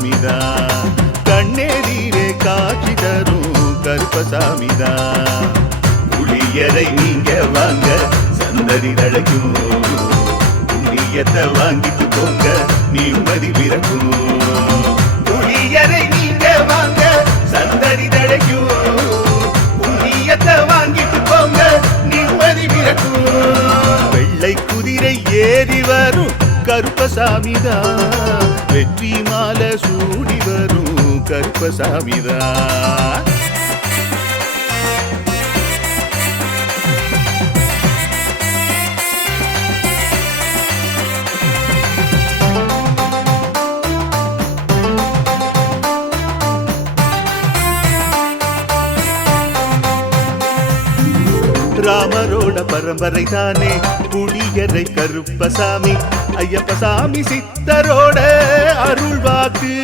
கருப்பசாமிதான். கண்ணெதிரே காட்சி தரும் கருப்பசாமிதான். புளியரை நீங்க வாங்க சந்ததி தழைக்கும், புண்ணியத்தை வாங்கிட்டு போங்க நிம்மதி பிறக்கும். புளியரை நீங்க வாங்க சந்ததி தழைக்கும், புண்ணியத்தை வாங்கிட்டு போங்க நிம்மதி பிறக்கும். வெள்ளை குதிரை ஏறி வரும் கருப்பசாமிதான், வெற்றி மாலை சூடி வரும் கருப்பசாமிதான். ராமரோட பரம்பரை தானே புளியரை கருப்பசாமி, ஐயப்பசாமி சித்தரோட அருள்வாக்கு.